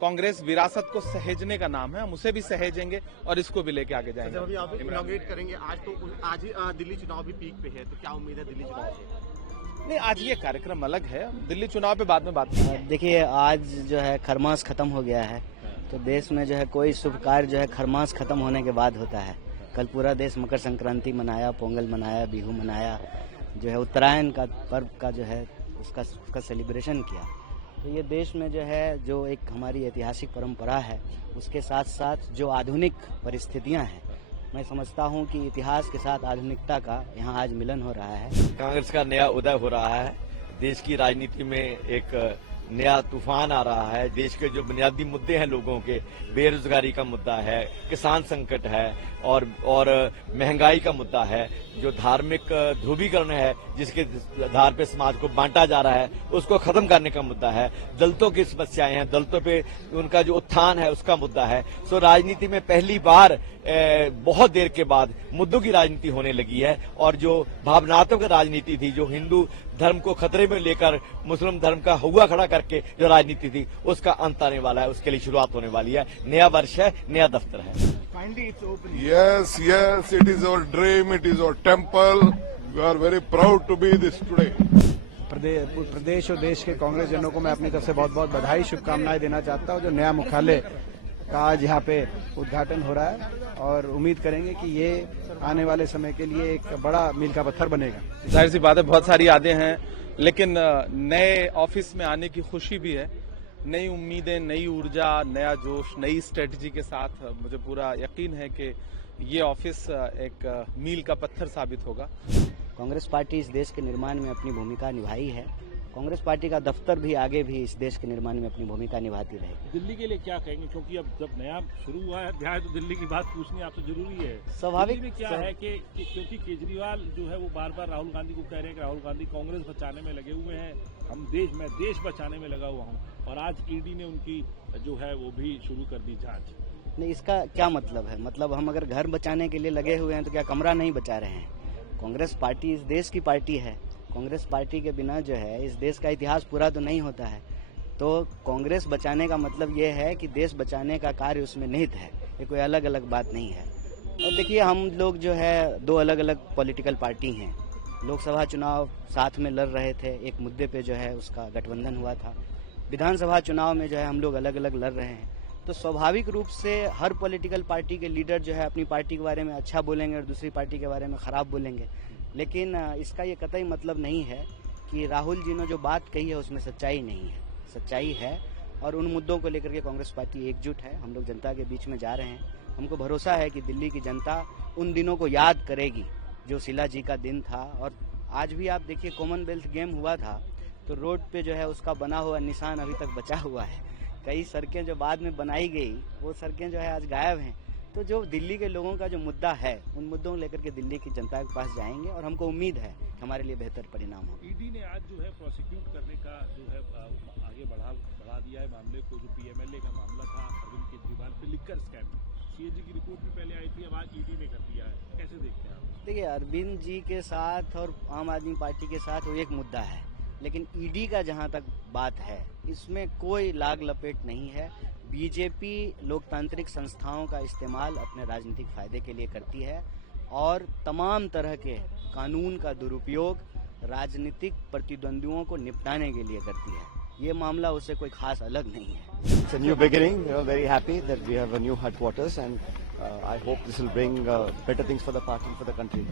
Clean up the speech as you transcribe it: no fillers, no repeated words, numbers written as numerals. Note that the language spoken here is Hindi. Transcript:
कांग्रेस विरासत को सहेजने का नाम है, हम उसे भी सहेजेंगे और इसको भी लेके आगे जाएंगे। जब अभी आप इनॉग्रेट करेंगे आज ही दिल्ली चुनाव भी पीक पे है, तो क्या उम्मीद है दिल्ली चुनाव से? नहीं, आज ये कार्यक्रम अलग है, दिल्ली चुनाव पे बाद में बात करेंगे। देखिए, आज जो है खरमास खत्म हो गया है, तो देश में जो है कोई शुभ कार्य जो है खरमास खत्म होने के बाद होता है। कल पूरा देश मकर संक्रांति मनाया, पोंगल मनाया, बिहू मनाया, जो है उत्तरायण का पर्व का जो है उसका सेलिब्रेशन किया। तो ये देश में जो है जो एक हमारी ऐतिहासिक परंपरा है, उसके साथ साथ जो आधुनिक परिस्थितियां हैं, मैं समझता हूं कि इतिहास के साथ आधुनिकता का यहाँ आज मिलन हो रहा है। कांग्रेस का नया उदय हो रहा है, देश की राजनीति में एक नया तूफान आ रहा है। देश के जो बुनियादी मुद्दे हैं लोगों के, बेरोजगारी का मुद्दा है, किसान संकट है और महंगाई का मुद्दा है, जो धार्मिक ध्रुवीकरण है जिसके आधार पे समाज को बांटा जा रहा है, उसको खत्म करने का मुद्दा है, दलितों की समस्याएं हैं, दलितों पे उनका जो उत्थान है उसका मुद्दा है। सो राजनीति में पहली बार बहुत देर के बाद मुद्दों की राजनीति होने लगी है और जो भावनात्मक राजनीति थी, जो हिंदू धर्म को खतरे में लेकर मुस्लिम धर्म का हुआ खड़ा करके जो राजनीति थी, उसका अंत आने वाला है, उसके लिए शुरुआत होने वाली है। नया वर्ष है, नया दफ्तर है। Yes, it is our dream, it is our temple. We are very proud to be this today. प्रदेश और देश के कांग्रेस जनों को मैं अपनी तरफ से बहुत बहुत बधाई, शुभकामनाएं देना चाहता हूं। जो नया मुख्यालय का आज यहाँ पे उद्घाटन हो रहा है और उम्मीद करेंगे कि ये आने वाले समय के लिए एक बड़ा मील का पत्थर बनेगा। जाहिर सी बात है, बहुत सारी यादें हैं, लेकिन नए ऑफिस में आने की खुशी भी है। नई उम्मीदें, नई ऊर्जा, नया जोश, नई स्ट्रेटजी के साथ मुझे पूरा यकीन है कि ये ऑफिस एक मील का पत्थर साबित होगा। कांग्रेस पार्टी इस देश के निर्माण में अपनी भूमिका निभाई है। कांग्रेस पार्टी का दफ्तर भी आगे भी इस देश के निर्माण में अपनी भूमिका निभाती रहेगी। दिल्ली के लिए क्या कहेंगे, क्योंकि अब जब नया शुरू हुआ है अध्याय, तो दिल्ली की बात पूछनी आपसे जरूरी है। स्वाभाविक में क्या है कि क्योंकि केजरीवाल जो है वो बार बार राहुल गांधी को कह रहे हैं कि राहुल गांधी कांग्रेस बचाने में लगे हुए हैं, मैं देश बचाने में लगा हुआ हूँ, और आज ईडी ने उनकी जो है वो भी शुरू कर दी जांच। नहीं, इसका क्या मतलब है? मतलब हम अगर घर बचाने के लिए लगे हुए हैं तो क्या कमरा नहीं बचा रहे हैं? कांग्रेस पार्टी इस देश की पार्टी है। कांग्रेस पार्टी के बिना जो है इस देश का इतिहास पूरा तो नहीं होता है। तो कांग्रेस बचाने का मतलब ये है कि देश बचाने का कार्य उसमें निहित है, ये कोई अलग अलग बात नहीं है। और देखिए, हम लोग जो है दो अलग अलग पॉलिटिकल पार्टी हैं। लोकसभा चुनाव साथ में लड़ रहे थे, एक मुद्दे पे जो है उसका गठबंधन हुआ था। विधानसभा चुनाव में जो है हम लोग अलग अलग लड़ रहे हैं। तो स्वाभाविक रूप से हर पॉलिटिकल पार्टी के लीडर जो है अपनी पार्टी के बारे में अच्छा बोलेंगे और दूसरी पार्टी के बारे में खराब बोलेंगे, लेकिन इसका ये कतई मतलब नहीं है कि राहुल जी ने जो बात कही है उसमें सच्चाई नहीं है। सच्चाई है और उन मुद्दों को लेकर के कांग्रेस पार्टी एकजुट है। हम लोग जनता के बीच में जा रहे हैं। हमको भरोसा है कि दिल्ली की जनता उन दिनों को याद करेगी जो शीला जी का दिन था। और आज भी आप देखिए, कॉमनवेल्थ गेम हुआ था तो रोड पे जो है उसका बना हुआ निशान अभी तक बचा हुआ है। कई सड़कें जो बाद में बनाई गई, वो सड़कें जो है आज गायब हैं। तो जो दिल्ली के लोगों का जो मुद्दा है, उन मुद्दों को लेकर के दिल्ली की जनता के पास जाएंगे और हमको उम्मीद है हमारे लिए बेहतर परिणाम होगा। ईडी ने आज जो है प्रोसिक्यूट करने का जो है आगे बढ़ा दिया है मामले को। जो पीएमएलए का मामला था अरविंद केजरीवाल पे लिकर स्कैम, सीएजी की रिपोर्ट भी पहले आई थी, अब आज ईडी ने कर दिया है। कैसे देखते हैं आप? देखिए, अरविंद जी के साथ और आम आदमी पार्टी के साथ वो एक मुद्दा है, लेकिन ईडी का जहां तक बात है इसमें कोई लाग लपेट नहीं है। बीजेपी लोकतांत्रिक संस्थाओं का इस्तेमाल अपने राजनीतिक फायदे के लिए करती है और तमाम तरह के कानून का दुरुपयोग राजनीतिक प्रतिद्वंदियों को निपटाने के लिए करती है। ये मामला उससे कोई खास अलग नहीं है। It's a new beginning. We are very happy that we have a new headquarters, and I hope this will bring better things for the party and for the country.